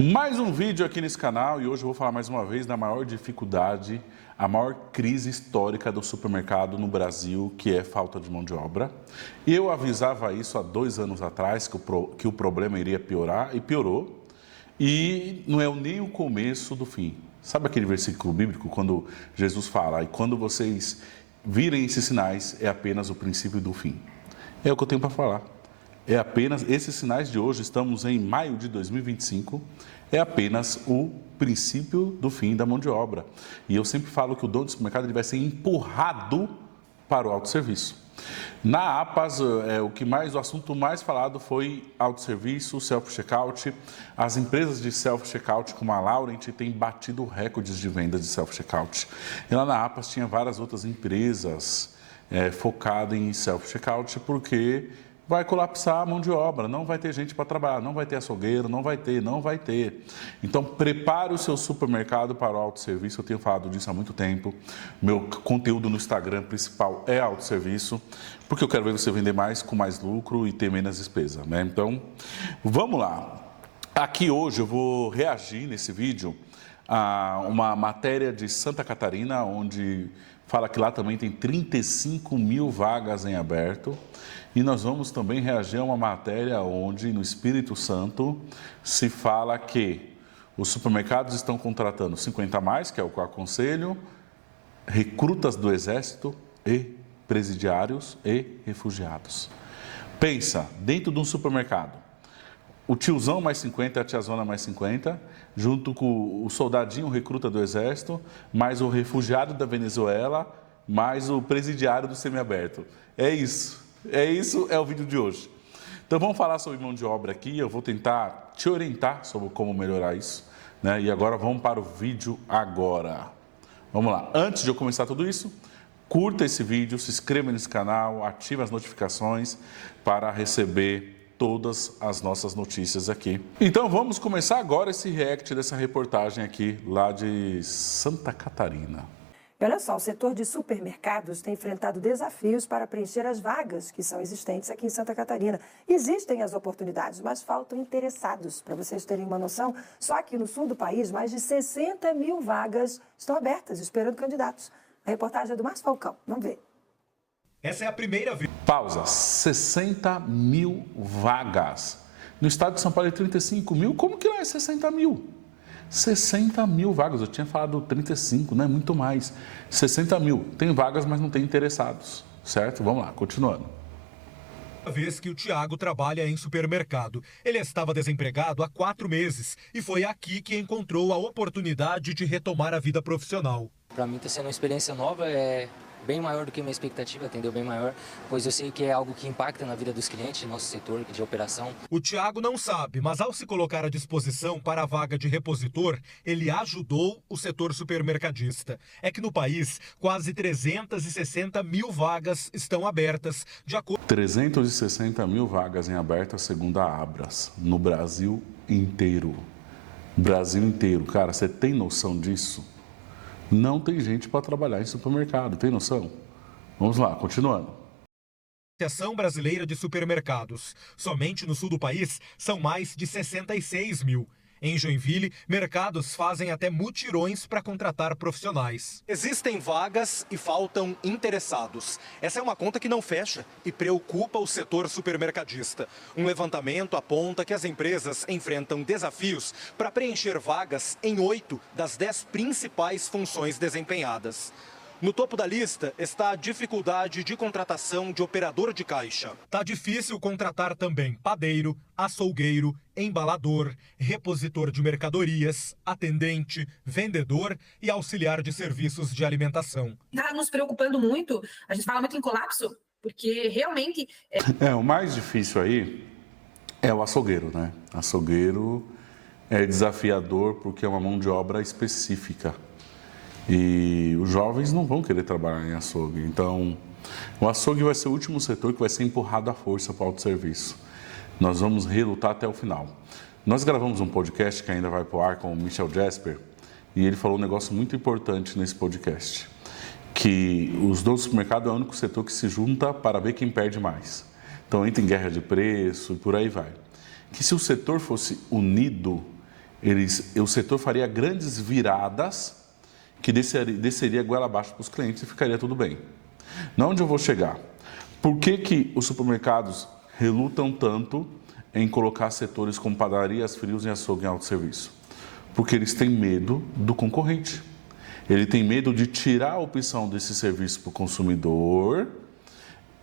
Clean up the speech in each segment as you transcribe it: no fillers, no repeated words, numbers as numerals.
Mais um vídeo aqui nesse canal e hoje eu vou falar mais uma vez da maior dificuldade, a maior crise histórica do supermercado no Brasil, que é falta de mão de obra. Eu avisava isso há 2 anos atrás, que o problema iria piorar e piorou. E não é nem o começo do fim. Sabe aquele versículo bíblico quando Jesus fala, e quando vocês virem esses sinais, é apenas o princípio do fim. É o que eu tenho para falar. É apenas, esses sinais de hoje, estamos em maio de 2025, é apenas o princípio do fim da mão de obra. E eu sempre falo que o dono do supermercado ele vai ser empurrado para o autosserviço. Na APAS, o assunto mais falado foi autosserviço, self-checkout. As empresas de self-checkout, como a Laurent, têm batido recordes de vendas de self-checkout. E lá na APAS tinha várias outras empresas focadas em self-checkout, porque vai colapsar a mão de obra, não vai ter gente para trabalhar, não vai ter açougueiro, não vai ter. Então, prepare o seu supermercado para o autosserviço, eu tenho falado disso há muito tempo. Meu conteúdo no Instagram principal é autosserviço, porque eu quero ver você vender mais, com mais lucro e ter menos despesa, né? Então, vamos lá. Aqui hoje eu vou reagir nesse vídeo a uma matéria de Santa Catarina, onde fala que lá também tem 35 mil vagas em aberto. E nós vamos também reagir a uma matéria onde, no Espírito Santo, se fala que os supermercados estão contratando 50 a mais, que é o que eu aconselho, recrutas do Exército e presidiários e refugiados. Pensa, dentro de um supermercado, o tiozão mais 50 e a tiazona mais 50, junto com o soldadinho recruta do Exército, mais o refugiado da Venezuela, mais o presidiário do semiaberto. É isso é o vídeo de hoje. Então vamos falar sobre mão de obra aqui, eu vou tentar te orientar sobre como melhorar isso, né? E agora vamos para o vídeo agora. Vamos lá, antes de eu começar tudo isso, curta esse vídeo, se inscreva nesse canal, ative as notificações para receber todas as nossas notícias aqui. Então vamos começar agora esse react dessa reportagem aqui, lá de Santa Catarina. E olha só, o setor de supermercados tem enfrentado desafios para preencher as vagas que são existentes aqui em Santa Catarina. Existem as oportunidades, mas faltam interessados. Para vocês terem uma noção, só aqui no sul do país, mais de 60 mil vagas estão abertas, esperando candidatos. A reportagem é do Márcio Falcão. Vamos ver. Essa é a primeira vez. Pausa. 60 mil vagas. No estado de São Paulo é 35 mil. Como que lá é 60 mil? 60 mil vagas. Eu tinha falado 35, não é muito mais. 60 mil. Tem vagas, mas não tem interessados. Certo? Vamos lá, continuando. Vez que o Tiago trabalha em supermercado. Ele estava desempregado há 4 meses e foi aqui que encontrou a oportunidade de retomar a vida profissional. Para mim está sendo uma experiência nova, bem maior do que a minha expectativa, entendeu? Bem maior, pois eu sei que é algo que impacta na vida dos clientes, nosso setor de operação. O Tiago não sabe, mas ao se colocar à disposição para a vaga de repositor, ele ajudou o setor supermercadista. É que no país, quase 360 mil vagas estão abertas, de acordo... 360 mil vagas em aberto, segundo a Abras, no Brasil inteiro. Brasil inteiro. Cara, você tem noção disso? Não tem gente para trabalhar em supermercado, tem noção? Vamos lá, continuando. Associação Brasileira de Supermercados. Somente no sul do país são mais de 66 mil. Em Joinville, mercados fazem até mutirões para contratar profissionais. Existem vagas e faltam interessados. Essa é uma conta que não fecha e preocupa o setor supermercadista. Um levantamento aponta que as empresas enfrentam desafios para preencher vagas em 8 das 10 principais funções desempenhadas. No topo da lista está a dificuldade de contratação de operador de caixa. Tá difícil contratar também padeiro, açougueiro, embalador, repositor de mercadorias, atendente, vendedor e auxiliar de serviços de alimentação. Está nos preocupando muito, a gente fala muito em colapso, porque realmente... O mais difícil aí é o açougueiro, né? Açougueiro é desafiador porque é uma mão de obra específica. E os jovens não vão querer trabalhar em açougue. Então, o açougue vai ser o último setor que vai ser empurrado à força para o autosserviço. Nós vamos relutar até o final. Nós gravamos um podcast que ainda vai para o ar com o Michel Jasper e ele falou um negócio muito importante nesse podcast, que os donos do supermercado é o único setor que se junta para ver quem perde mais. Então entra em guerra de preço e por aí vai. Que se o setor fosse unido, O setor faria grandes viradas que desceria goela abaixo para os clientes e ficaria tudo bem. Onde eu vou chegar? Por que os supermercados relutam tanto em colocar setores como padarias, frios e açougue em autosserviço? Porque eles têm medo do concorrente. Ele tem medo de tirar a opção desse serviço para o consumidor,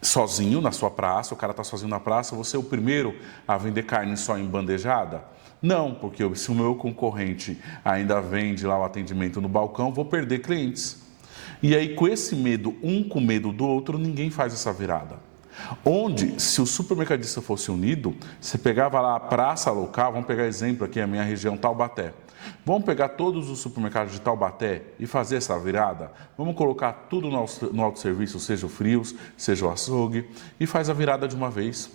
sozinho na sua praça, o cara está sozinho na praça, você é o primeiro a vender carne só em bandejada? Não, porque se o meu concorrente ainda vende lá o atendimento no balcão, vou perder clientes. E aí, com esse medo, um com medo do outro, ninguém faz essa virada. Onde, se o supermercadista fosse unido, você pegava lá a praça local, vamos pegar exemplo aqui, a minha região, Taubaté. Vamos pegar todos os supermercados de Taubaté e fazer essa virada? Vamos colocar tudo no autosserviço, seja o frios, seja o açougue, e faz a virada de uma vez.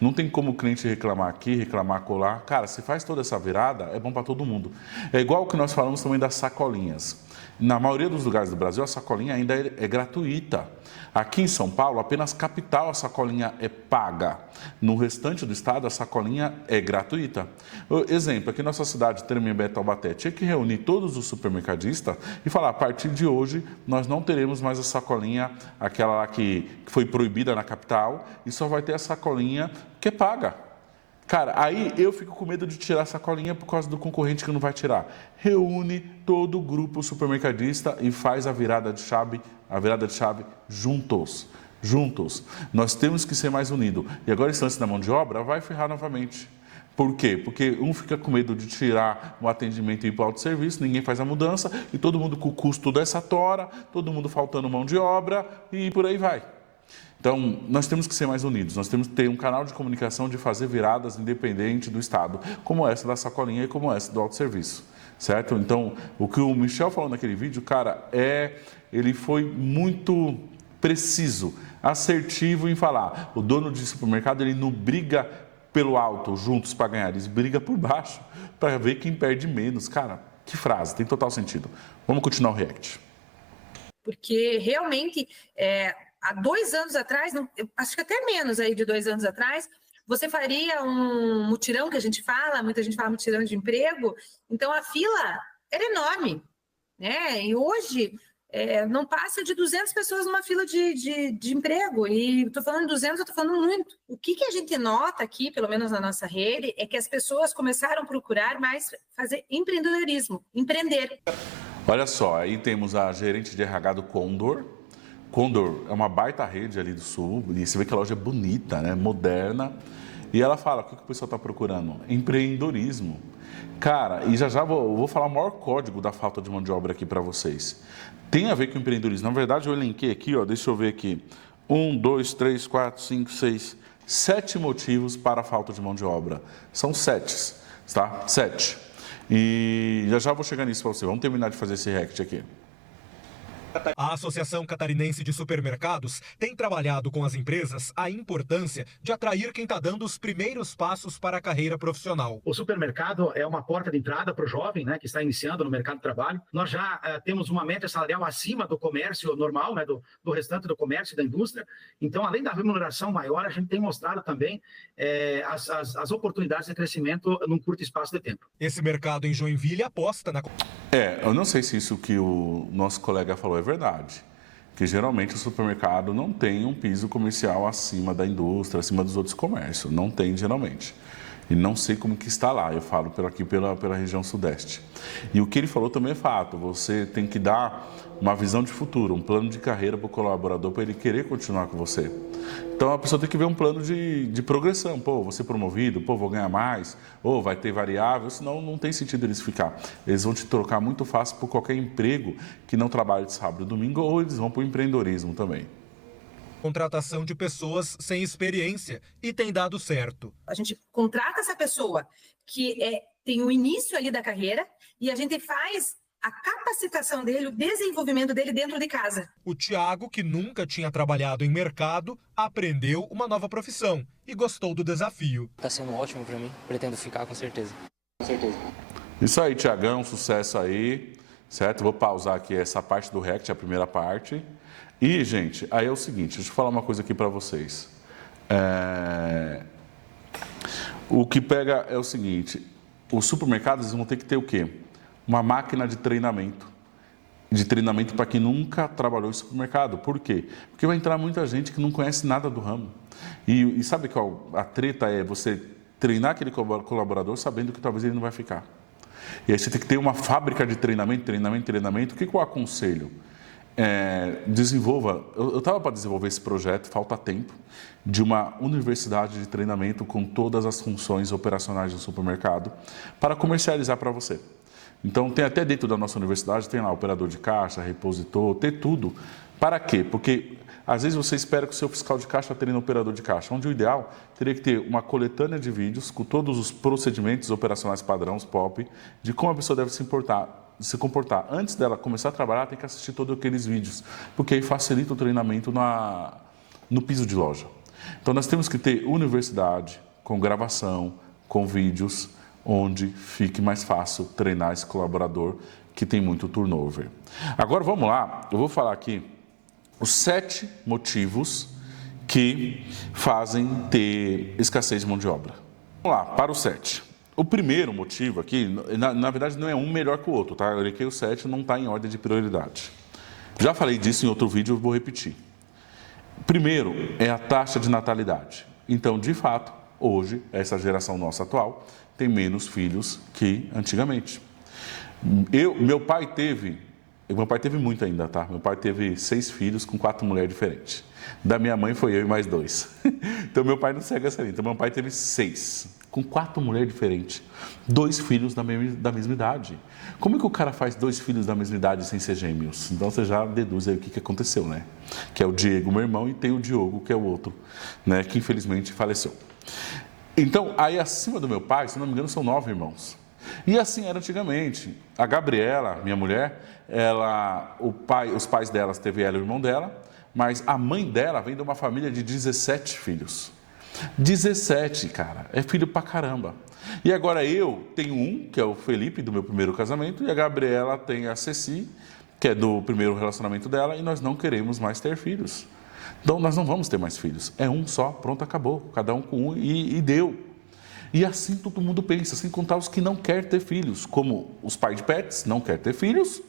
Não tem como o cliente reclamar aqui, reclamar colar. Cara, se faz toda essa virada, é bom para todo mundo. É igual o que nós falamos também das sacolinhas. Na maioria dos lugares do Brasil, a sacolinha ainda é gratuita. Aqui em São Paulo, apenas capital a sacolinha é paga. No restante do estado, a sacolinha é gratuita. Exemplo, aqui na nossa cidade, Tremembé, Taubaté, tinha que reunir todos os supermercadistas e falar, a partir de hoje, nós não teremos mais a sacolinha, aquela lá que foi proibida na capital, e só vai ter a sacolinha que é paga. Cara, aí eu fico com medo de tirar a sacolinha por causa do concorrente que não vai tirar. Reúne todo o grupo supermercadista e faz a virada de chave juntos. Juntos. Nós temos que ser mais unidos. E agora, a instância da mão de obra vai ferrar novamente. Por quê? Porque um fica com medo de tirar o atendimento e ir para o autosserviço, ninguém faz a mudança, e todo mundo com o custo dessa tora, todo mundo faltando mão de obra, e por aí vai. Então, nós temos que ser mais unidos, nós temos que ter um canal de comunicação de fazer viradas independente do Estado, como essa da sacolinha e como essa do autosserviço, certo? Então, o que o Michel falou naquele vídeo, cara, ele foi muito preciso, assertivo em falar. O dono de supermercado, ele não briga pelo alto, juntos para ganhar, ele briga por baixo, para ver quem perde menos. Cara, que frase, tem total sentido. Vamos continuar o react. Porque realmente... há 2 anos atrás, acho que até menos aí de 2 anos atrás, você faria um mutirão que a gente fala, muita gente fala mutirão de emprego, então a fila era enorme, né? E hoje não passa de 200 pessoas numa fila de emprego, e estou falando 200, eu estou falando muito. O que a gente nota aqui, pelo menos na nossa rede, é que as pessoas começaram a procurar mais fazer empreendedorismo, empreender. Olha só, aí temos a gerente de RH do Condor. Condor é uma baita rede ali do Sul, e você vê que a loja é bonita, né? Moderna. E ela fala, o que o pessoal está procurando? Empreendedorismo. Cara, e já vou falar o maior código da falta de mão de obra aqui para vocês. Tem a ver com empreendedorismo. Na verdade, eu elenquei aqui, ó, deixa eu ver aqui. 1, 2, 3, 4, 5, 6, 7 motivos para a falta de mão de obra. São 7, tá? 7. E já vou chegar nisso para você. Vamos terminar de fazer esse react aqui. A Associação Catarinense de Supermercados tem trabalhado com as empresas a importância de atrair quem está dando os primeiros passos para a carreira profissional. O supermercado é uma porta de entrada para o jovem, né, que está iniciando no mercado de trabalho. Nós já temos uma média salarial acima do comércio normal, né, do restante do comércio e da indústria. Então, além da remuneração maior, a gente tem mostrado também as oportunidades de crescimento num curto espaço de tempo. Esse mercado em Joinville aposta na... Eu não sei se isso que o nosso colega falou é verdade, que geralmente o supermercado não tem um piso comercial acima da indústria, acima dos outros comércios, não tem geralmente. E não sei como que está lá, eu falo aqui pela região sudeste. E o que ele falou também é fato, você tem que dar uma visão de futuro, um plano de carreira para o colaborador, para ele querer continuar com você. Então a pessoa tem que ver um plano de progressão, vou ser promovido, vou ganhar mais, ou vai ter variável, senão não tem sentido eles ficar. Eles vão te trocar muito fácil por qualquer emprego que não trabalhe de sábado e domingo, ou eles vão para o empreendedorismo também. Contratação de pessoas sem experiência e tem dado certo. A gente contrata essa pessoa que tem o início ali da carreira e a gente faz a capacitação dele, o desenvolvimento dele dentro de casa. O Thiago, que nunca tinha trabalhado em mercado, aprendeu uma nova profissão e gostou do desafio. Está sendo ótimo para mim, pretendo ficar com certeza. Com certeza. Isso aí, Thiagão, sucesso aí, certo? Vou pausar aqui essa parte do react, a primeira parte. E, gente, aí é o seguinte, deixa eu falar uma coisa aqui para vocês. O que pega é o seguinte, os supermercados vão ter que ter o quê? Uma máquina de treinamento para quem nunca trabalhou em supermercado. Por quê? Porque vai entrar muita gente que não conhece nada do ramo. E sabe qual a treta é? Você treinar aquele colaborador sabendo que talvez ele não vai ficar. E aí você tem que ter uma fábrica de treinamento. O que eu aconselho? Desenvolva, eu estava para desenvolver esse projeto, falta tempo, de uma universidade de treinamento com todas as funções operacionais do supermercado para comercializar para você. Então, tem até dentro da nossa universidade, tem lá operador de caixa, repositor, ter tudo. Para quê? Porque às vezes você espera que o seu fiscal de caixa treine operador de caixa, onde o ideal teria que ter uma coletânea de vídeos com todos os procedimentos operacionais padrões, POP, de como a pessoa deve se comportar. Antes dela começar a trabalhar, tem que assistir todos aqueles vídeos, porque aí facilita o treinamento no piso de loja. Então, nós temos que ter universidade com gravação, com vídeos, onde fique mais fácil treinar esse colaborador que tem muito turnover. Agora, vamos lá, eu vou falar aqui os 7 motivos que fazem ter escassez de mão de obra. Vamos lá, para o 7. O primeiro motivo aqui, na verdade, não é um melhor que o outro, tá? Eu coloquei o 7, não está em ordem de prioridade. Já falei disso em outro vídeo, eu vou repetir. Primeiro é a taxa de natalidade. Então, de fato, hoje, essa geração nossa atual tem menos filhos que antigamente. Meu pai teve muito ainda, tá? Meu pai teve 6 filhos com 4 mulheres diferentes. Da minha mãe foi eu e mais 2. Então, meu pai não segue essa linha. Então, meu pai teve 6, com 4 mulheres diferentes. 2 filhos da mesma idade. Como é que o cara faz 2 filhos da mesma idade sem ser gêmeos? Então, você já deduz aí o que aconteceu, né? Que é o Diego, meu irmão, e tem o Diogo, que é o outro, né? Que infelizmente faleceu. Então, aí acima do meu pai, se não me engano, são 9 irmãos. E assim era antigamente. A Gabriela, minha mulher, os pais delas teve ela e o irmão dela, mas a mãe dela vem de uma família de 17 filhos. 17, cara, é filho pra caramba. E agora eu tenho um, que é o Felipe, do meu primeiro casamento, e a Gabriela tem a Ceci, que é do primeiro relacionamento dela, e nós não queremos mais ter filhos. Então, nós não vamos ter mais filhos. É um só, pronto, acabou. Cada um com um e deu. E assim todo mundo pensa, sem contar os que não querem ter filhos, como os pais de pets não querem ter filhos,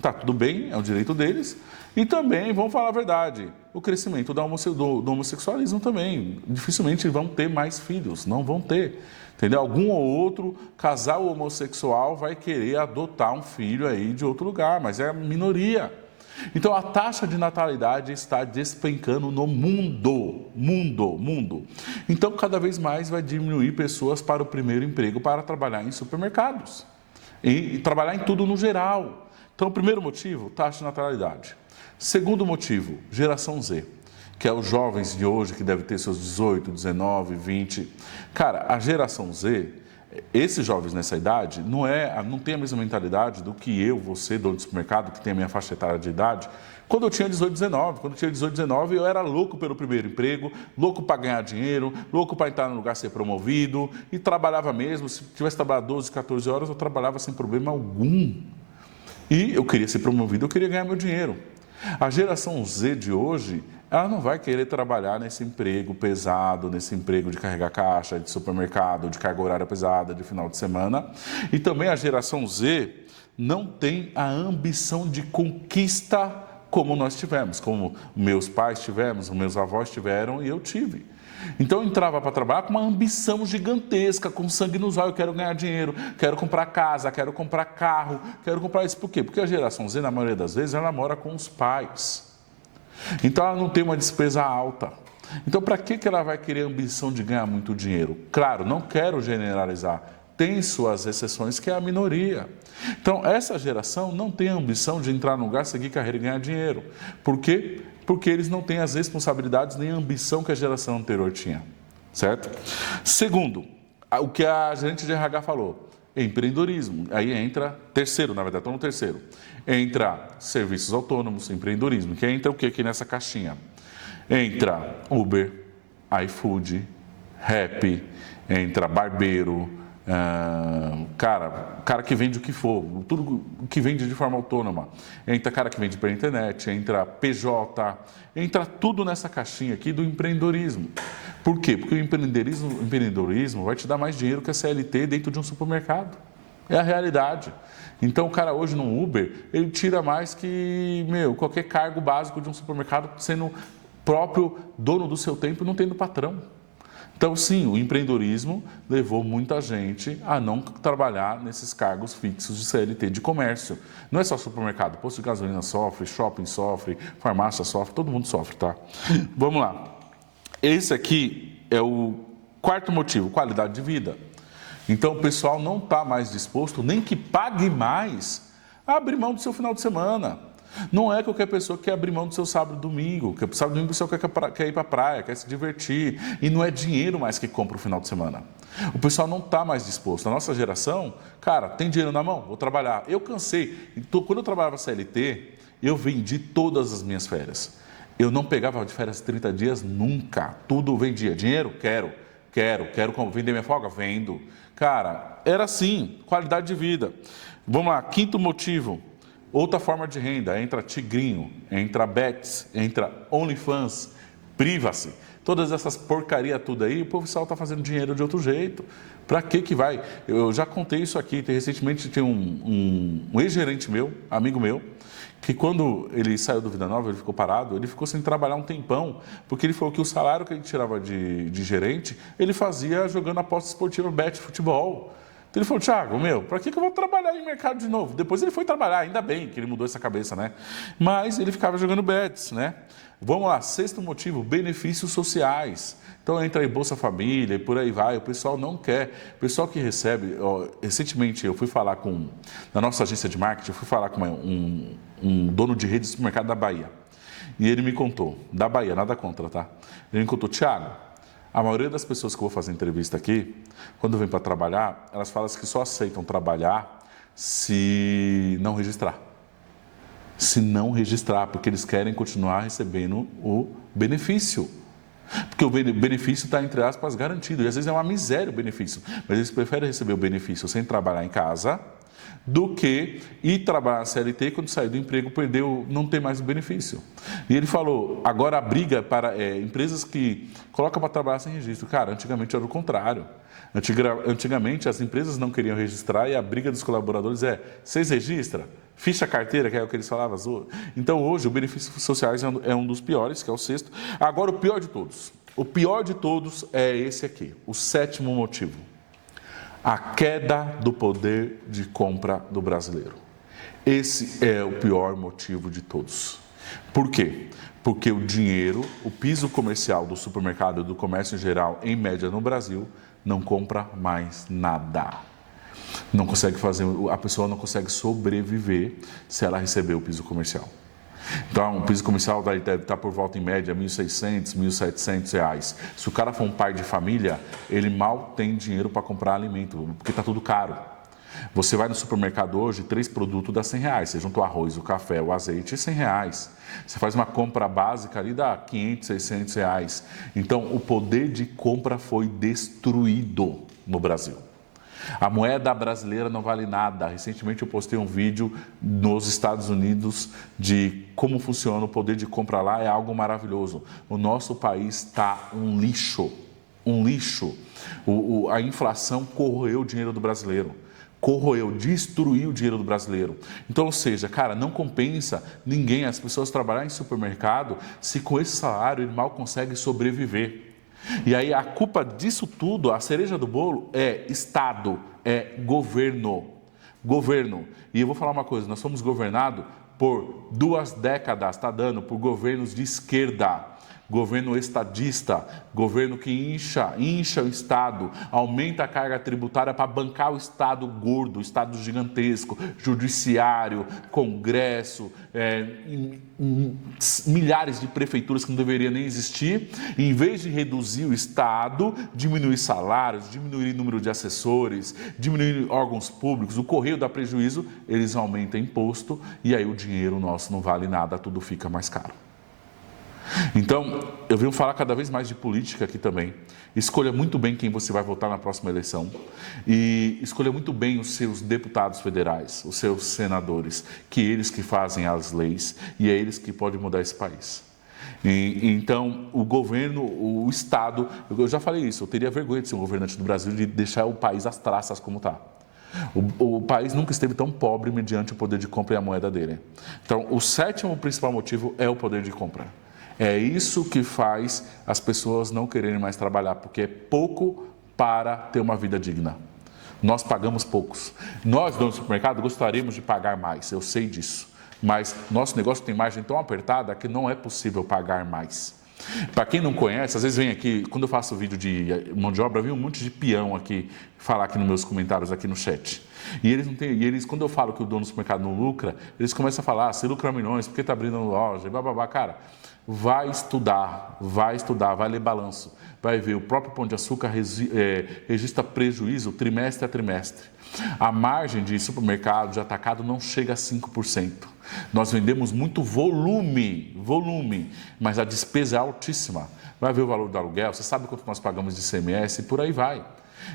tá tudo bem, é o direito deles. E também, vamos falar a verdade, o crescimento do homossexualismo também. Dificilmente vão ter mais filhos, não vão ter. Entendeu? Algum ou outro casal homossexual vai querer adotar um filho aí de outro lugar, mas é a minoria. Então, a taxa de natalidade está despencando no mundo. Então, cada vez mais vai diminuir pessoas para o primeiro emprego para trabalhar em supermercados. E trabalhar em tudo no geral. Então, o primeiro motivo, taxa de natalidade. Segundo motivo, geração Z, que é os jovens de hoje, que devem ter seus 18, 19, 20. Cara, a geração Z, esses jovens nessa idade, não tem a mesma mentalidade do que eu, você, dono de supermercado, que tem a minha faixa etária de idade, quando eu tinha 18, 19. Quando eu tinha 18, 19, eu era louco pelo primeiro emprego, louco para ganhar dinheiro, louco para entrar no lugar ser promovido, e trabalhava mesmo. Se tivesse trabalhado 12, 14 horas, eu trabalhava sem problema algum. E eu queria ser promovido, eu queria ganhar meu dinheiro. A geração Z de hoje, ela não vai querer trabalhar nesse emprego pesado, nesse emprego de carregar caixa, de supermercado, de carga horária pesada, de final de semana. E também a geração Z não tem a ambição de conquista como nós tivemos, como meus pais tivemos, meus avós tiveram e eu tive. Então eu entrava para trabalhar com uma ambição gigantesca, com sangue nos olhos, eu quero ganhar dinheiro, quero comprar casa, quero comprar carro, quero comprar isso. Por quê? Porque a geração Z, na maioria das vezes, ela mora com os pais. Então ela não tem uma despesa alta. Então para que ela vai querer a ambição de ganhar muito dinheiro? Claro, não quero generalizar, tem suas exceções que é a minoria. Então essa geração não tem a ambição de entrar no lugar, seguir carreira e ganhar dinheiro. Por quê? Porque eles não têm as responsabilidades nem a ambição que a geração anterior tinha, certo? Segundo, o que a gerente de RH falou, empreendedorismo. Aí entra, terceiro, na verdade, estou no terceiro. Entra serviços autônomos, empreendedorismo, que entra o que aqui nessa caixinha? Entra Uber, iFood, Rappi, entra barbeiro, cara que vende o que for, tudo que vende de forma autônoma. Entra cara que vende pela internet, entra PJ, entra tudo nessa caixinha aqui do empreendedorismo. Por quê? Porque o empreendedorismo vai te dar mais dinheiro que a CLT dentro de um supermercado. É a realidade. Então, o cara hoje no Uber, ele tira mais que, qualquer cargo básico de um supermercado, sendo próprio dono do seu tempo e não tendo patrão. Então, sim, o empreendedorismo levou muita gente a não trabalhar nesses cargos fixos de CLT de comércio. Não é só supermercado, posto de gasolina sofre, shopping sofre, farmácia sofre, todo mundo sofre, tá? Vamos lá. Esse aqui é o quarto motivo, qualidade de vida. Então, o pessoal não está mais disposto, nem que pague mais, a abrir mão do seu final de semana. Não é qualquer pessoa que quer abrir mão do seu sábado e domingo. Que sábado e domingo o pessoal quer ir para a praia, quer se divertir. E não é dinheiro mais que compra o final de semana. O pessoal não está mais disposto. A nossa geração, cara, tem dinheiro na mão, vou trabalhar. Eu cansei. Então, quando eu trabalhava CLT, eu vendi todas as minhas férias. Eu não pegava de férias 30 dias nunca. Tudo vendia. Dinheiro? Quero vender minha folga? Vendo. Cara, era assim, qualidade de vida. Vamos lá, quinto motivo. Outra forma de renda, entra Tigrinho, entra Bets, entra OnlyFans, Privacy, todas essas porcaria tudo aí, o pessoal está fazendo dinheiro de outro jeito. Para que vai? Eu já contei isso aqui, recentemente tem um ex-gerente meu, amigo meu, que quando ele saiu do Vida Nova, ele ficou parado, ele ficou sem trabalhar um tempão, porque ele falou que o salário que ele tirava de gerente, ele fazia jogando aposta esportiva, bet, futebol. Então ele falou, Thiago, para que eu vou trabalhar em mercado de novo? Depois ele foi trabalhar, ainda bem que ele mudou essa cabeça, né? Mas ele ficava jogando bets, né? Vamos lá, sexto motivo, benefícios sociais. Então entra aí Bolsa Família e por aí vai, o pessoal não quer. O pessoal que recebe, recentemente eu fui falar na nossa agência de marketing, eu fui falar com um dono de rede de supermercado da Bahia. E ele me contou, da Bahia, nada contra, tá? Ele me contou, Thiago, a maioria das pessoas que eu vou fazer entrevista aqui, quando vem para trabalhar, elas falam que só aceitam trabalhar se não registrar. Se não registrar, porque eles querem continuar recebendo o benefício. Porque o benefício está, entre aspas, garantido. E às vezes é uma miséria o benefício. Mas eles preferem receber o benefício sem trabalhar em casa do que ir trabalhar na CLT e quando sair do emprego não ter mais o benefício. E ele falou, agora a briga para empresas que colocam para trabalhar sem registro. Cara, antigamente era o contrário. Antigamente as empresas não queriam registrar e a briga dos colaboradores vocês registram? Ficha carteira, que é o que eles falavam. Então hoje o benefício sociais é um dos piores, que é o sexto. Agora o pior de todos. O pior de todos é esse aqui, o sétimo motivo. A queda do poder de compra do brasileiro. Esse é o pior motivo de todos. Por quê? Porque o dinheiro, o piso comercial do supermercado e do comércio em geral, em média no Brasil, não compra mais nada. Não consegue a pessoa não consegue sobreviver se ela receber o piso comercial. Então, o piso comercial deve estar por volta, em média, R$ 1.600, R$ 1.700. Se o cara for um pai de família, ele mal tem dinheiro para comprar alimento, porque está tudo caro. Você vai no supermercado hoje, 3 produtos dá R$100. Você junta o arroz, o café, o azeite, R$100. Você faz uma compra básica ali, dá R$500, R$600. Então, o poder de compra foi destruído no Brasil. A moeda brasileira não vale nada. Recentemente eu postei um vídeo nos Estados Unidos de como funciona o poder de compra lá, é algo maravilhoso. O nosso país está um lixo, a inflação corroeu o dinheiro do brasileiro. Destruiu o dinheiro do brasileiro. Então, ou seja, cara, não compensa as pessoas trabalharem em supermercado se com esse salário ele mal consegue sobreviver. E aí a culpa disso tudo, a cereja do bolo, é Estado, é governo. E eu vou falar uma coisa, nós fomos governados por 2 décadas, está dando, por governos de esquerda. Governo estadista, governo que incha o Estado, aumenta a carga tributária para bancar o Estado gordo, o Estado gigantesco, judiciário, Congresso, milhares de prefeituras que não deveriam nem existir. E, em vez de reduzir o Estado, diminuir salários, diminuir o número de assessores, diminuir órgãos públicos, o Correio dá prejuízo, eles aumentam imposto e aí o dinheiro nosso não vale nada, tudo fica mais caro. Então, eu venho falar cada vez mais de política aqui também. Escolha muito bem quem você vai votar na próxima eleição e escolha muito bem os seus deputados federais, os seus senadores, que eles que fazem as leis e é eles que podem mudar esse país. Então, o governo, o Estado, eu já falei isso, eu teria vergonha de ser um governante do Brasil, de deixar o país às traças como está. O país nunca esteve tão pobre mediante o poder de compra e a moeda dele. Então, o sétimo principal motivo é o poder de compra. É isso que faz as pessoas não quererem mais trabalhar, porque é pouco para ter uma vida digna. Nós pagamos poucos. Nós, donos do supermercado, gostaríamos de pagar mais, eu sei disso. Mas nosso negócio tem margem tão apertada que não é possível pagar mais. Para quem não conhece, às vezes vem aqui, quando eu faço vídeo de mão de obra, vem um monte de peão aqui, falar aqui nos meus comentários, aqui no chat. E eles, quando eu falo que o dono do supermercado não lucra, eles começam a falar, se lucra milhões, por que está abrindo loja, e bababá. Cara, vai estudar, vai ler balanço, vai ver, o próprio Pão de Açúcar registra prejuízo trimestre a trimestre. A margem de supermercado, de atacado, não chega a 5%. Nós vendemos muito volume, mas a despesa é altíssima. Vai ver o valor do aluguel, você sabe quanto nós pagamos de ICMS e por aí vai.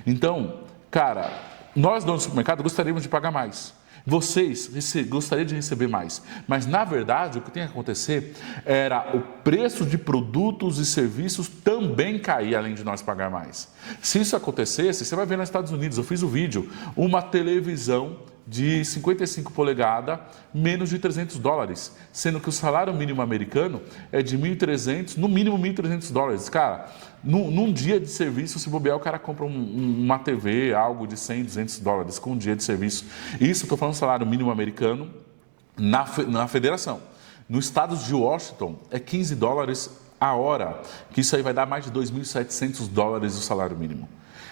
Então, cara, nós donos do supermercado gostaríamos de pagar mais. Vocês gostariam de receber mais, mas na verdade o que tem que acontecer era o preço de produtos e serviços também cair, além de nós pagar mais. Se isso acontecesse, você vai ver nos Estados Unidos, eu fiz o vídeo, uma televisão de 55 polegadas, menos de $300, sendo que o salário mínimo americano é de 1.300, no mínimo $1.300. Cara, num dia de serviço, se bobear, o cara compra uma TV, algo de $100, $200 com um dia de serviço. Isso, estou falando salário mínimo americano na federação. No estado de Washington, é $15 a hora, que isso aí vai dar mais de $2.700 o salário mínimo.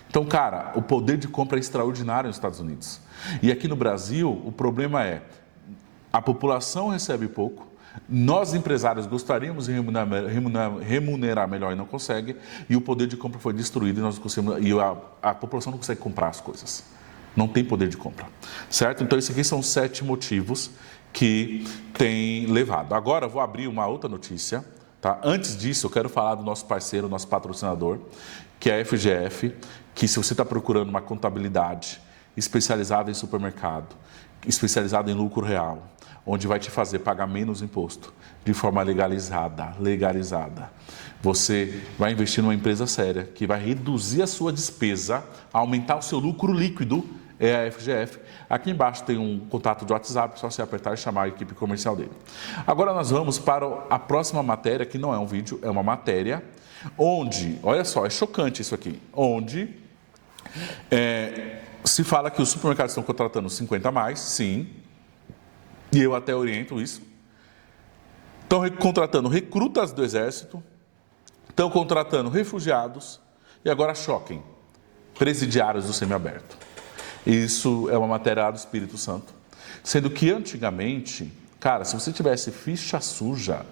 Então, cara, o poder de compra é extraordinário nos Estados Unidos. E aqui no Brasil, o problema é, a população recebe pouco, nós empresários gostaríamos de remunerar melhor e não consegue, e o poder de compra foi destruído e a população não consegue comprar as coisas. Não tem poder de compra, certo? Então, esses aqui são 7 motivos que têm levado. Agora, eu vou abrir uma outra notícia, tá? Antes disso, eu quero falar do nosso parceiro, nosso patrocinador, que é a FGF, que se você está procurando uma contabilidade especializada em supermercado, especializada em lucro real, onde vai te fazer pagar menos imposto, de forma legalizada. Você vai investir numa empresa séria, que vai reduzir a sua despesa, aumentar o seu lucro líquido, é a FGF. Aqui embaixo tem um contato de WhatsApp, só você apertar e chamar a equipe comercial dele. Agora nós vamos para a próxima matéria, que não é um vídeo, é uma matéria, onde, olha só, é chocante isso aqui, onde se fala que os supermercados estão contratando 50 a mais, sim, e eu até oriento isso. Estão contratando recrutas do Exército, estão contratando refugiados e agora choquem, presidiários do semiaberto. Isso é uma matéria lá do Espírito Santo. Sendo que antigamente, cara, se você tivesse ficha suja,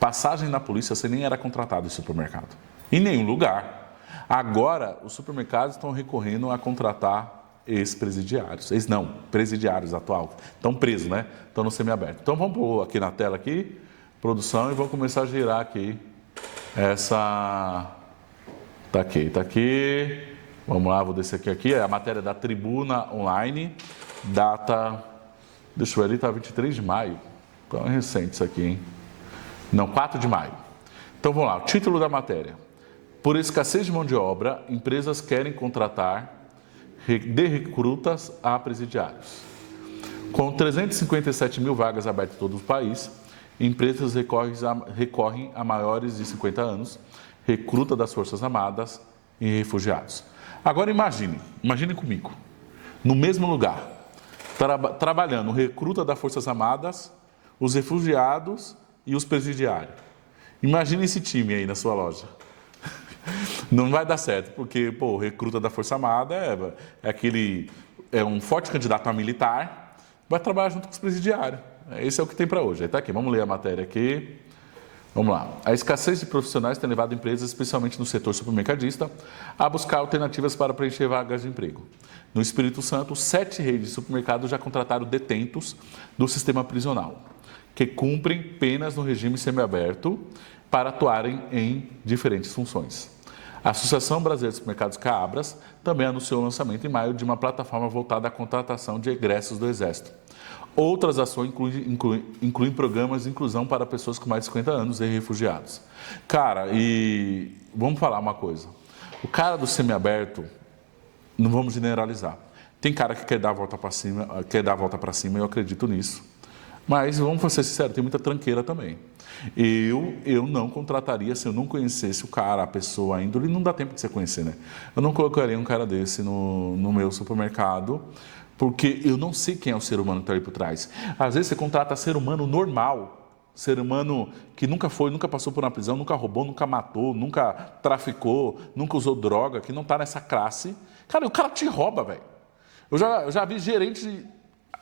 passagem na polícia, você nem era contratado em supermercado. Em nenhum lugar. Agora, os supermercados estão recorrendo a contratar ex-presidiários. Presidiários atual. Estão presos, né? Estão no semiaberto. Então, vamos pôr aqui na tela, aqui, produção, e vamos começar a girar aqui essa... Tá aqui. Vamos lá, vou descer aqui. É a matéria da Tribuna Online, data... Deixa eu ver ali, tá 23 de maio. Então, é recente isso aqui, hein? Não, 4 de maio. Então, vamos lá. O título da matéria. Por escassez de mão de obra, empresas querem contratar de recrutas a presidiários. Com 357 mil vagas abertas em todo o país, empresas recorrem a maiores de 50 anos, recruta das Forças Armadas e refugiados. Agora imagine comigo, no mesmo lugar, trabalhando o recruta das Forças Armadas, os refugiados e os presidiários. Imagine esse time aí na sua loja. Não vai dar certo, porque o recruta da Força Armada é um forte candidato a militar, vai trabalhar junto com os presidiários. Esse é o que tem para hoje. Aí tá aqui, vamos ler a matéria aqui. Vamos lá. A escassez de profissionais tem levado empresas, especialmente no setor supermercadista, a buscar alternativas para preencher vagas de emprego. No Espírito Santo, 7 redes de supermercados já contrataram detentos do sistema prisional, que cumprem penas no regime semiaberto para atuarem em diferentes funções. A Associação Brasileira de Supermercados Caabras também anunciou o lançamento em maio de uma plataforma voltada à contratação de egressos do Exército. Outras ações incluem programas de inclusão para pessoas com mais de 50 anos e refugiados. Cara, e vamos falar uma coisa. O cara do semiaberto, não vamos generalizar. Tem cara que quer dar a volta para cima, eu acredito nisso. Mas vamos ser sinceros, tem muita tranqueira também. Eu não contrataria se eu não conhecesse o cara, a pessoa, a índole, não dá tempo de você conhecer, né? Eu não colocaria um cara desse no meu supermercado, porque eu não sei quem é o ser humano que está ali por trás. Às vezes você contrata ser humano normal, ser humano que nunca passou por uma prisão, nunca roubou, nunca matou, nunca traficou, nunca usou droga, que não está nessa classe. Cara, o cara te rouba, velho. Eu já vi gerente,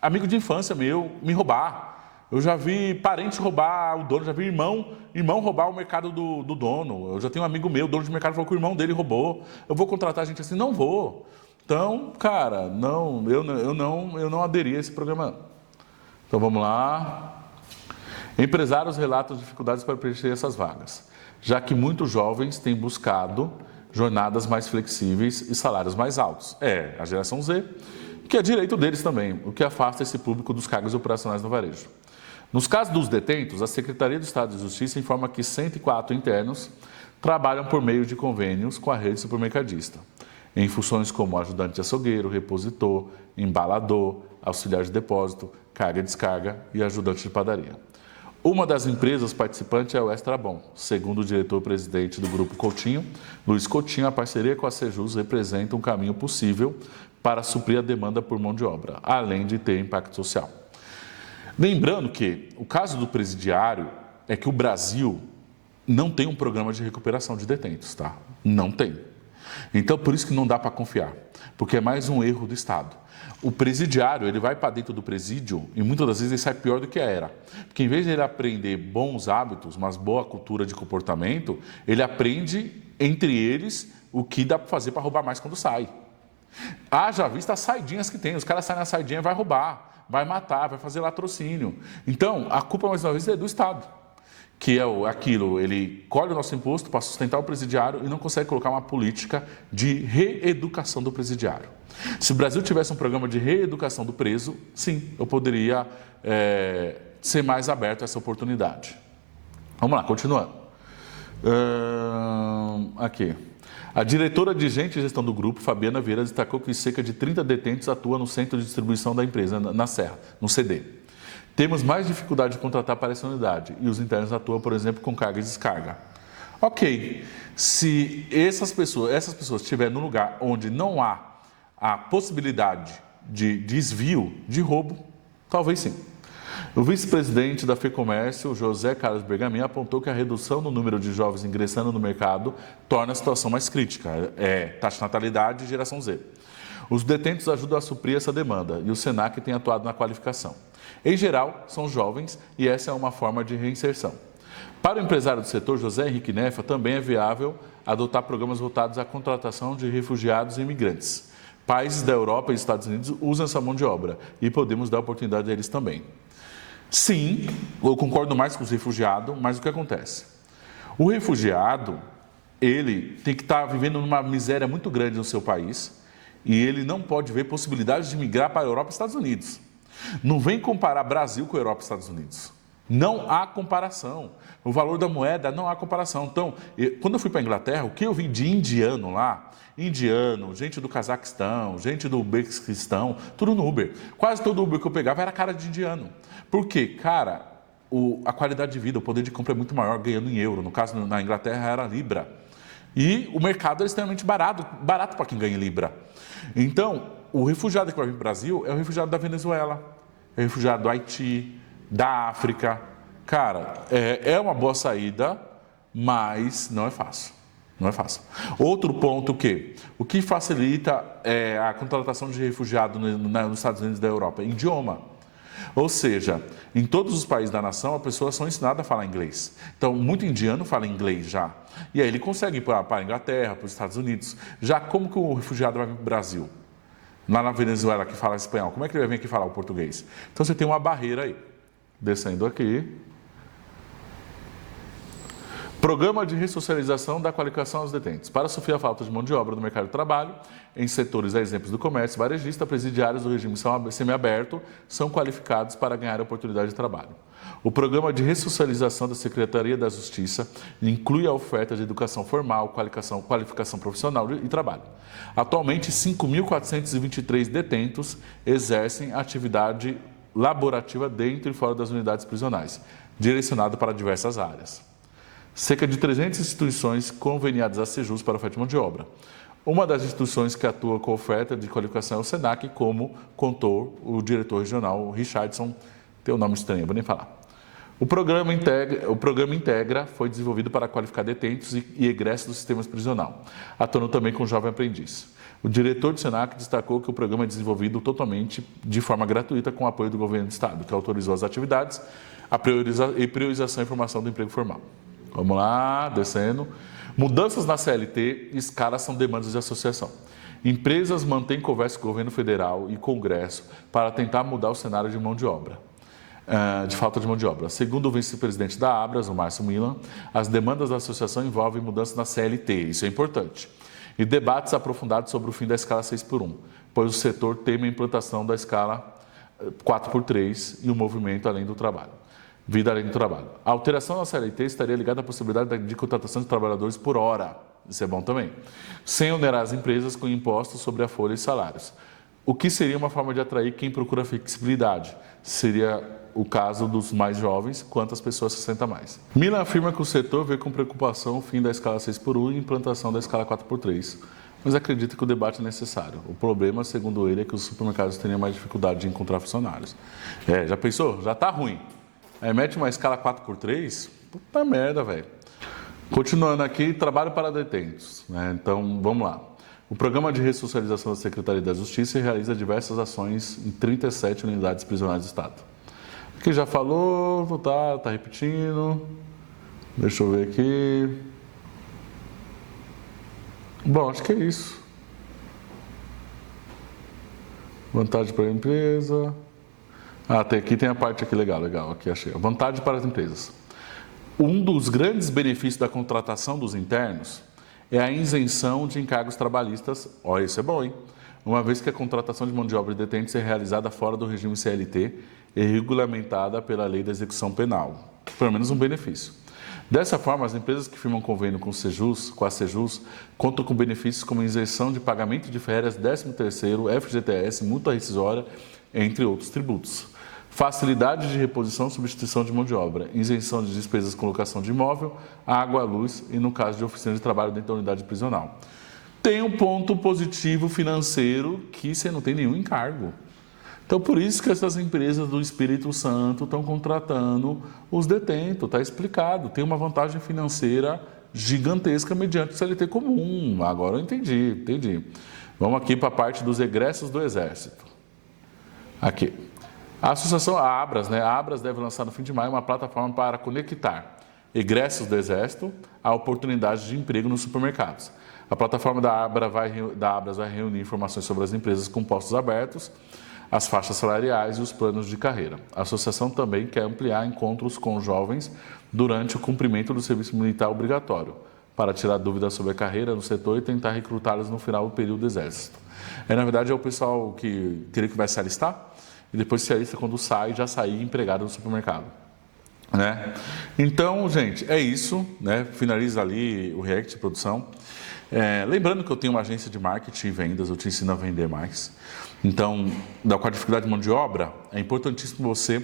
amigo de infância meu, me roubar. Eu já vi parente roubar o dono, já vi irmão roubar o mercado do dono. Eu já tenho um amigo meu, dono de mercado, falou que o irmão dele roubou. Eu vou contratar gente assim? Não vou. Então, cara, eu não aderi a esse programa. Então, vamos lá. Empresários relatam dificuldades para preencher essas vagas, já que muitos jovens têm buscado jornadas mais flexíveis e salários mais altos. A geração Z, que é direito deles também, o que afasta esse público dos cargos operacionais no varejo. Nos casos dos detentos, a Secretaria do Estado de Justiça informa que 104 internos trabalham por meio de convênios com a rede supermercadista, em funções como ajudante de açougueiro, repositor, embalador, auxiliar de depósito, carga e descarga e ajudante de padaria. Uma das empresas participantes é o Extra Bom. Segundo o diretor-presidente do Grupo Coutinho, Luiz Coutinho, a parceria com a Sejus representa um caminho possível para suprir a demanda por mão de obra, além de ter impacto social. Lembrando que o caso do presidiário é que o Brasil não tem um programa de recuperação de detentos, tá? Não tem. Então, por isso que não dá para confiar, porque é mais um erro do Estado. O presidiário, ele vai para dentro do presídio e muitas das vezes ele sai pior do que era. Porque em vez de ele aprender bons hábitos, mas boa cultura de comportamento, ele aprende entre eles o que dá para fazer para roubar mais quando sai. Haja vista as saidinhas que tem, os caras saem na saidinha e vai roubar, vai matar, vai fazer latrocínio. Então, a culpa, mais uma vez, é do Estado, que é aquilo, ele colhe o nosso imposto para sustentar o presidiário e não consegue colocar uma política de reeducação do presidiário. Se o Brasil tivesse um programa de reeducação do preso, sim, eu poderia ser mais aberto a essa oportunidade. Vamos lá, continuando. Aqui. A diretora de Gente e Gestão do Grupo, Fabiana Vieira, destacou que cerca de 30 detentos atuam no centro de distribuição da empresa, na Serra, no CD. Temos mais dificuldade de contratar para essa unidade e os internos atuam, por exemplo, com carga e descarga. Ok, se essas pessoas estiverem num lugar onde não há a possibilidade de desvio, de roubo, talvez sim. O vice-presidente da FEComércio, José Carlos Bergamin, apontou que a redução no número de jovens ingressando no mercado torna a situação mais crítica, taxa de natalidade e geração Z. Os detentos ajudam a suprir essa demanda e o SENAC tem atuado na qualificação. Em geral, são jovens e essa é uma forma de reinserção. Para o empresário do setor, José Henrique Nefa, também é viável adotar programas voltados à contratação de refugiados e imigrantes. Países da Europa e Estados Unidos usam essa mão de obra e podemos dar oportunidade a eles também. Sim, eu concordo mais com os refugiados, mas o que acontece? O refugiado, ele tem que estar vivendo numa miséria muito grande no seu país e ele não pode ver possibilidade de migrar para a Europa e Estados Unidos. Não vem comparar Brasil com a Europa e Estados Unidos. Não há comparação. O valor da moeda, não há comparação. Então, quando eu fui para a Inglaterra, o que eu vi de indiano lá, gente do Cazaquistão, gente do Uzbequistão, tudo no Uber. Quase todo Uber que eu pegava era cara de indiano. Por quê? Cara, a qualidade de vida, o poder de compra é muito maior ganhando em euro. No caso, na Inglaterra era libra. E o mercado é extremamente barato para quem ganha em libra. Então, o refugiado que vai vir para o Brasil é o refugiado da Venezuela, é o refugiado do Haiti, da África. Cara, é uma boa saída, mas não é fácil. Não é fácil. Outro ponto o que facilita a contratação de refugiado nos Estados Unidos e da Europa? Idioma. Ou seja, em todos os países da nação, as pessoas são ensinadas a falar inglês. Então, muito indiano fala inglês já. E aí ele consegue ir para a Inglaterra, para os Estados Unidos. Já como que o refugiado vai vir para o Brasil? Lá na Venezuela, que fala espanhol, como é que ele vai vir aqui falar o português? Então, você tem uma barreira aí. Descendo aqui. Programa de ressocialização da qualificação aos detentes. Para suprir a falta de mão de obra no mercado de trabalho, em setores a exemplos do comércio varejista, presidiários do regime semiaberto são qualificados para ganhar oportunidade de trabalho. O programa de ressocialização da Secretaria da Justiça inclui a oferta de educação formal, qualificação profissional e trabalho. Atualmente, 5.423 detentos exercem atividade laborativa dentro e fora das unidades prisionais, direcionado para diversas áreas. Cerca de 300 instituições conveniadas à Sejus para oferta de mão de obra. Uma das instituições que atua com oferta de qualificação é o SENAC, como contou o diretor regional Richardson, tem um nome estranho, vou nem falar. O programa Integra foi desenvolvido para qualificar detentos e egressos do sistema prisional, atuando também com jovem aprendiz. O diretor do SENAC destacou que o programa é desenvolvido totalmente de forma gratuita com o apoio do governo do Estado, que autorizou as atividades e priorização e formação do emprego formal. Vamos lá, descendo. Mudanças na CLT e escala são demandas de associação. Empresas mantêm conversa com o governo federal e Congresso para tentar mudar o cenário de mão de obra. De falta de mão de obra. Segundo o vice-presidente da Abras, o Márcio Milan, as demandas da associação envolvem mudanças na CLT, isso é importante, e debates aprofundados sobre o fim da escala 6x1, pois o setor teme a implantação da escala 4x3 e o movimento além do trabalho. Vida além do trabalho. A alteração na CLT estaria ligada à possibilidade de contratação de trabalhadores por hora, isso é bom também, sem onerar as empresas com impostos sobre a folha e salários, o que seria uma forma de atrair quem procura flexibilidade. Seria o caso dos mais jovens, quanto as pessoas 60 mais. Milan afirma que o setor vê com preocupação o fim da escala 6x1 e a implantação da escala 4x3, mas acredita que o debate é necessário. O problema, segundo ele, é que os supermercados teriam mais dificuldade de encontrar funcionários. Já pensou? Já tá ruim. Aí mete uma escala 4x3, puta merda, velho. Continuando aqui, trabalho para detentos, né? Então, vamos lá. O Programa de Ressocialização da Secretaria da Justiça realiza diversas ações em 37 unidades prisionais do Estado. Aqui já falou, tá repetindo. Deixa eu ver aqui. Bom, acho que é isso. Vantagem para a empresa. Aqui tem a parte aqui legal, aqui achei. Vantagem para as empresas. Um dos grandes benefícios da contratação dos internos é a isenção de encargos trabalhistas. Olha, isso é bom, hein? Uma vez que a contratação de mão de obra de detentes é realizada fora do regime CLT e regulamentada pela Lei da Execução Penal. Pelo menos um benefício. Dessa forma, as empresas que firmam convênio com a Sejus contam com benefícios como isenção de pagamento de férias, 13º, FGTS, multa rescisória, entre outros tributos. Facilidade de reposição e substituição de mão de obra, isenção de despesas com locação de imóvel, água, luz e, no caso de oficina de trabalho dentro da unidade prisional. Tem um ponto positivo financeiro que você não tem nenhum encargo. Então, por isso que essas empresas do Espírito Santo estão contratando os detentos, está explicado. Tem uma vantagem financeira gigantesca mediante o CLT comum. Agora eu entendi. Vamos aqui para a parte dos egressos do Exército. Aqui. A associação Abras, A Abras deve lançar no fim de maio uma plataforma para conectar egressos do Exército a oportunidades de emprego nos supermercados. A plataforma da Abras vai reunir informações sobre as empresas com postos abertos, as faixas salariais e os planos de carreira. A associação também quer ampliar encontros com jovens durante o cumprimento do serviço militar obrigatório, para tirar dúvidas sobre a carreira no setor e tentar recrutá-los no final do período do Exército. Na verdade, é o pessoal que vai se alistar, e depois se alista quando já sair empregado no supermercado. Então, gente, é isso. Finaliza ali o React de produção. Lembrando que eu tenho uma agência de marketing e vendas, eu te ensino a vender mais. Então, com a dificuldade de mão de obra, é importantíssimo você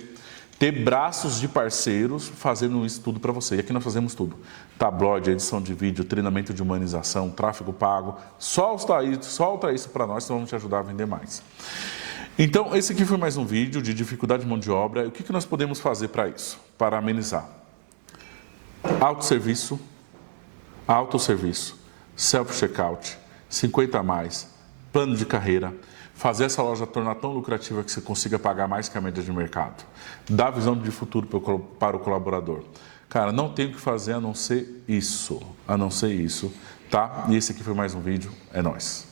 ter braços de parceiros fazendo isso tudo para você. E aqui nós fazemos tudo. Tabloide, edição de vídeo, treinamento de humanização, tráfego pago. Solta isso para nós, então vamos te ajudar a vender mais. Então, esse aqui foi mais um vídeo de dificuldade de mão de obra. O que nós podemos fazer para isso? Para amenizar. Autosserviço, self-checkout, 50 a mais, plano de carreira, fazer essa loja tornar tão lucrativa que você consiga pagar mais que a média de mercado, dar visão de futuro para o colaborador. Cara, não tem o que fazer a não ser isso, tá? E esse aqui foi mais um vídeo, é nóis.